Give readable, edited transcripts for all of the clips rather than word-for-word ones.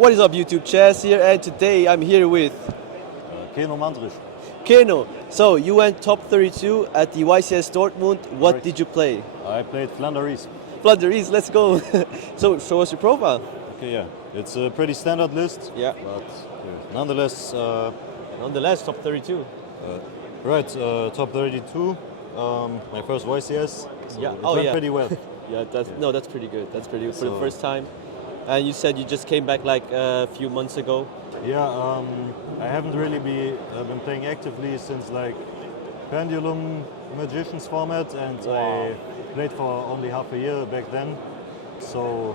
What is up, YouTube? Chaz here, and today I'm here with Keno Mandrysch. Keno. So you went top 32 at the YCS Dortmund. What Correct. did you play? I played Floowandereeze. Floowandereeze, let's go. So show us your profile. Okay, yeah. It's a pretty standard list. Yeah. But nonetheless, Nonetheless, top 32. top 32. My first YCS. So Yeah. it Oh, went yeah. pretty well. Yeah, that's pretty good. That's pretty good for the So- first time. And you said you just came back like a few months ago. Yeah, I haven't really been playing actively since like Pendulum Magicians format, and Wow. I played for only half a year back then. So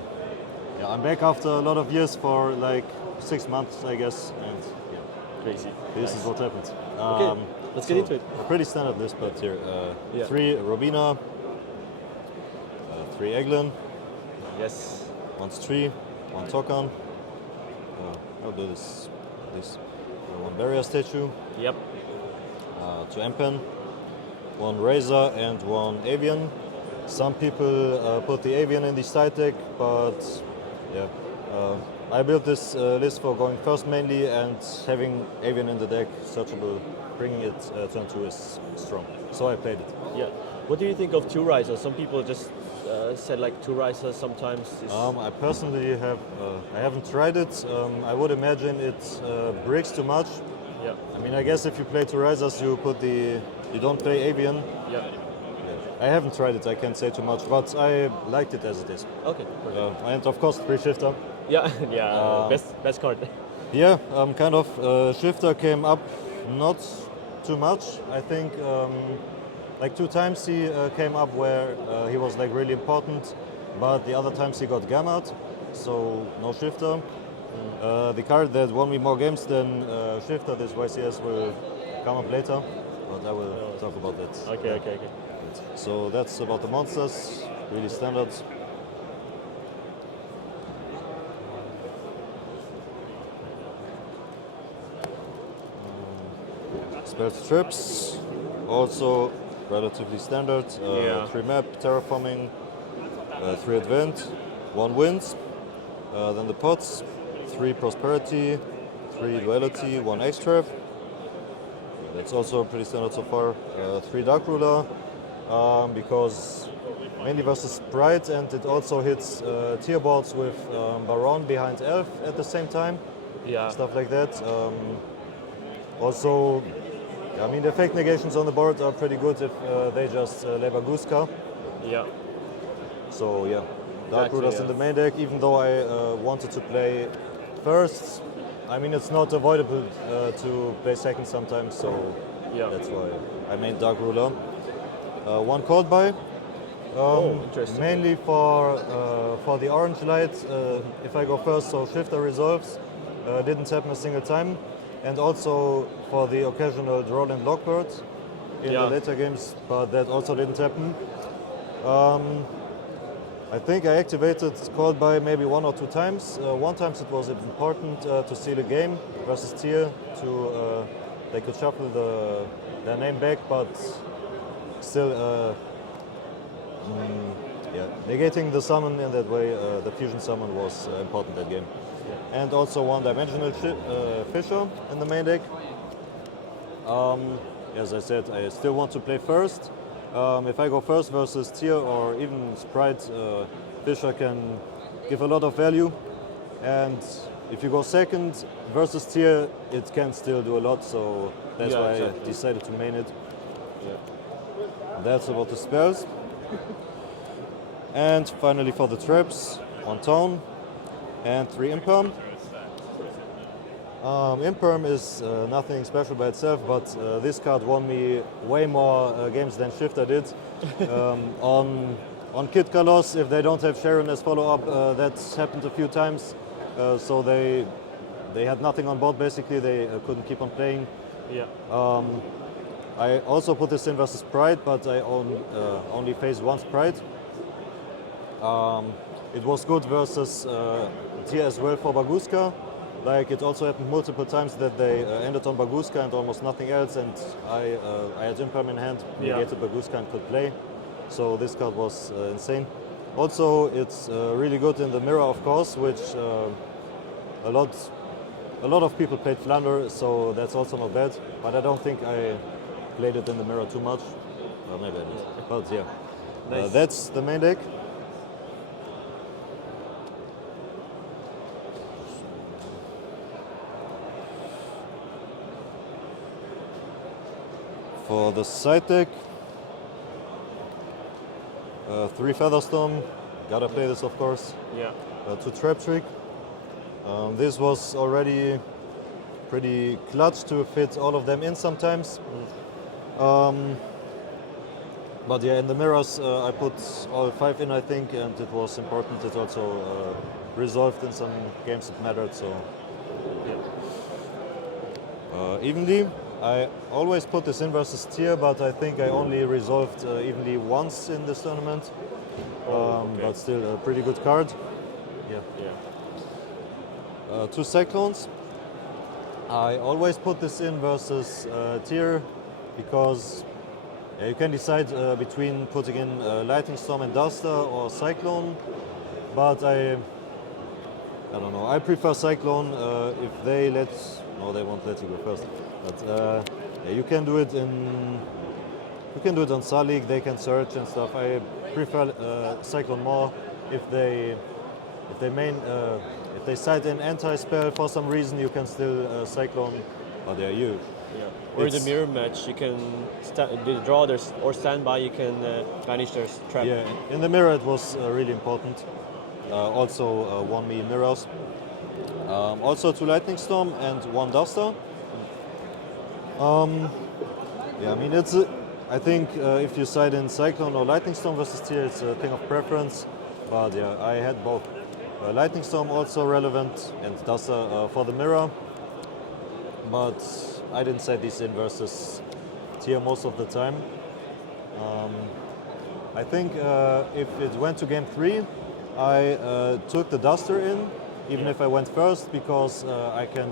yeah, I'm back after a lot of years for like 6 months, I guess, and yeah, Crazy. this Nice. is what happened. Okay, let's get into it. A pretty standard list, but here, Yeah. 3 Robina, 3 Eglin, Yes. 1 Tree, 1 Tokan. This 1 barrier statue, Yep. 2 Empen, 1 Razor and 1 Avian. Some people put the Avian in the side deck, but yeah, I built this list for going first mainly, and having Avian in the deck, searchable, bringing it turn 2 is strong. So I played it. Yeah. What do you think of two risers? Some people just said like two risers sometimes. I personally haven't tried it. I would imagine it breaks too much. Yeah. I mean, I guess if you play two risers, you don't play Avian. Yeah. I haven't tried it. I can't say too much, but I liked it as it is. Okay. Perfect. And of course, 3 shifter. Yeah. Yeah. Best card. Yeah, kind of. Shifter came up not too much. I think like 2 times he came up where he was like really important, but the other times he got gammaed, so no shifter. The card that won me more games than shifter, this YCS, will come up later, but I will talk about that. Okay. So that's about the monsters, really standard. Spells trips, also relatively standard. Yeah. 3 map, terraforming, 3 advent, 1 wins. Then the pots, 3 prosperity, 3 duality, 1 extra. That's also pretty standard so far. 3 dark ruler, because mainly versus sprite, and it also hits tier boards with Baron behind elf at the same time. Yeah. Stuff like that. Also, I mean, the effect negations on the board are pretty good if they just labor Guska. Yeah. So yeah, Dark Exactly, Rulers yeah. in the main deck, even though I wanted to play first. I mean, it's not avoidable to play second sometimes, so Yeah. that's why I made Dark Ruler. 1 cold buy. Interesting. Mainly for the orange light, if I go first, so shifter resolves, didn't happen a single time, and also for the occasional draw and lockbird in Yeah. the later games, but that also didn't happen. I think I activated called by maybe 1 or 2 times. One time it was important to seal a game versus tier, they could shuffle their name back, but still. Negating the summon in that way, the fusion summon was important that game. And also 1 dimensional Fisher in the main deck. As I said, I still want to play first. If I go first versus tier or even sprite, Fisher can give a lot of value. And if you go second versus tier, it can still do a lot, so that's Yeah, why exactly. I decided to main it. Yeah. That's about the spells. And finally for the traps, 1 tone and 3 imperm. Imperm is nothing special by itself, but this card won me way more games than Shifter did. On Kid Kalos, if they don't have Sharon as follow-up, that's happened a few times. So they had nothing on board basically, they couldn't keep on playing. Yeah. I also put this in versus Pride, but I only faced 1 Sprite. It was good versus tier as well for Baguska. Like, it also happened multiple times that they ended on Baguska and almost nothing else, and I had Imperm in hand, negated Baguska and could play. So this card was insane. Also, it's really good in the mirror, of course, which a lot of people played Flounder, so that's also not bad. But I don't think I played it in the mirror too much. Well, maybe I did. But yeah, Nice. that's the main deck. For the side deck, 3 Featherstorm, gotta play this of course. Yeah. 2 Trap Trick. This was already pretty clutch to fit all of them in sometimes. But yeah, in the mirrors I put all 5 in, I think, and it was important. It also resolved in some games it mattered, so evenly. I always put this in versus tier, but I think I only resolved evenly once in this tournament. Okay. But still a pretty good card. Yeah. Yeah. 2 Cyclones. I always put this in versus tier because you can decide between putting in Lightning Storm and Duster or Cyclone, but I don't know. I prefer Cyclone if they let. No, they won't let you go first. But yeah, you can do it in. You can do it on Salik. They can search and stuff. I prefer Cyclone more if they if they side in anti-spell for some reason. You can still Cyclone. But yeah, you. Yeah. Or in the mirror match, you can draw their or stand by. You can banish their trap. Yeah, in the mirror it was really important. Also won me mirrors. Also 2 Lightning Storm and 1 Duster. Yeah, I mean I think if you side in Cyclone or Lightning Storm versus tier, it's a thing of preference. But yeah, I had both. Lightning Storm also relevant and Duster for the mirror. But I didn't set these in versus tier most of the time. I think if it went to game 3, I took the Duster in, even if I went first, because I can,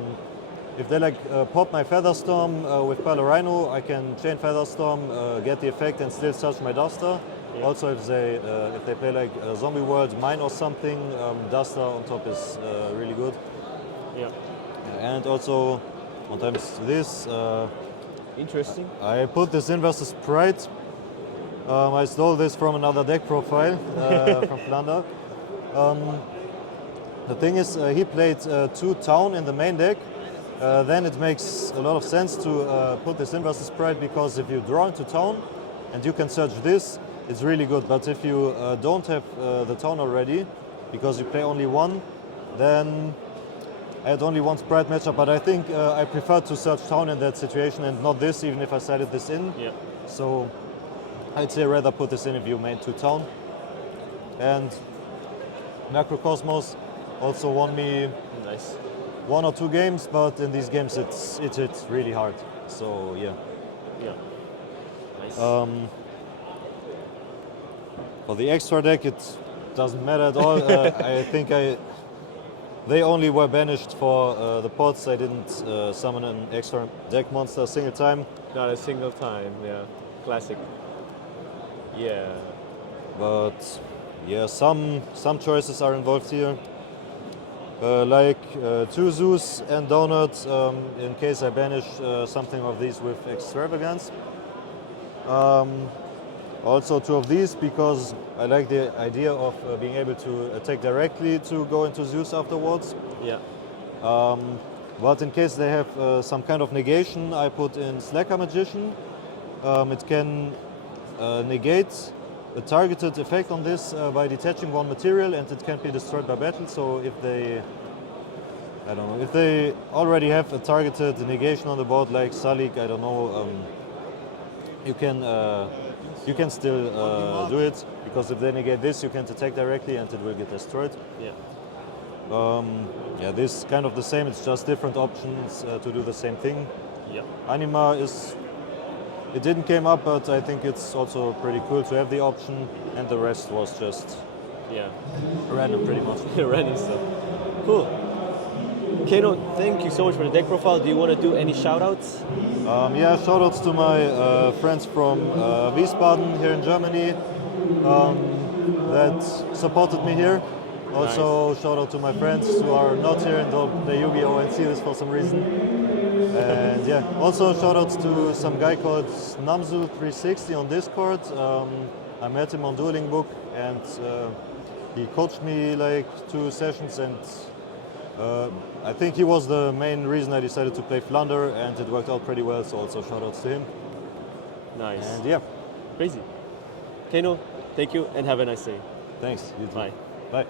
if they like pop my Featherstorm with Rhino, I can chain Featherstorm, get the effect and still search my Duster. Yeah. Also if they play like Zombie World Mine or something, Duster on top is really good. Yeah. And also sometimes this. Interesting. I put this in versus Pride. I stole this from another deck profile from Flounder. The thing is, he played 2 Town in the main deck. Then it makes a lot of sense to put this in versus Pride, because if you draw into Town and you can search this, it's really good. But if you don't have the Town already, because you play only 1, then I had only 1 Sprite matchup, but I think I prefer to search Town in that situation and not this, even if I sided this in. Yeah. So I'd say rather put this in if you made 2 Town. And Macrocosmos also won me Nice. 1 or 2 games, but in these games it hit really hard. So yeah. Yeah. Nice. For the extra deck, it doesn't matter at all. I think they only were banished for the pots. I didn't summon an extra deck monster a single time. Not a single time. Yeah. Classic. Yeah. But yeah, some choices are involved here. Like 2 Zeus and Donut, in case I banish something of these with Extravagance. Also 2 of these, because I like the idea of being able to attack directly to go into Zeus afterwards. Yeah. But in case they have some kind of negation, I put in Slacker Magician. It can negate a targeted effect on this by detaching 1 material, and it can't be destroyed by battle. So if they, I don't know, if they already have a targeted negation on the board like Salik, I don't know, you can still do it, because if they negate this, you can't attack directly and it will get destroyed. Yeah. Yeah, this is kind of the same. It's just different options to do the same thing. Yeah. Anima is. It didn't came up, but I think it's also pretty cool to have the option, and the rest was just random, pretty much. Random stuff. Cool. Keno, thank you so much for the deck profile. Do you want to do any shout-outs? Yeah, shout-outs to my friends from Wiesbaden here in Germany that supported me here. Also, shout out to my friends who are not here and hope the Yu-Gi-Oh! And see this for some reason. And yeah, also shout outs to some guy called Namzu360 on Discord. I met him on Dueling Book and he coached me like 2 sessions, and I think he was the main reason I decided to play Flunder, and it worked out pretty well, so also shout outs to him. Nice. And yeah, Crazy. Keno, thank you and have a nice day. thanks. You too. Bye. Bye.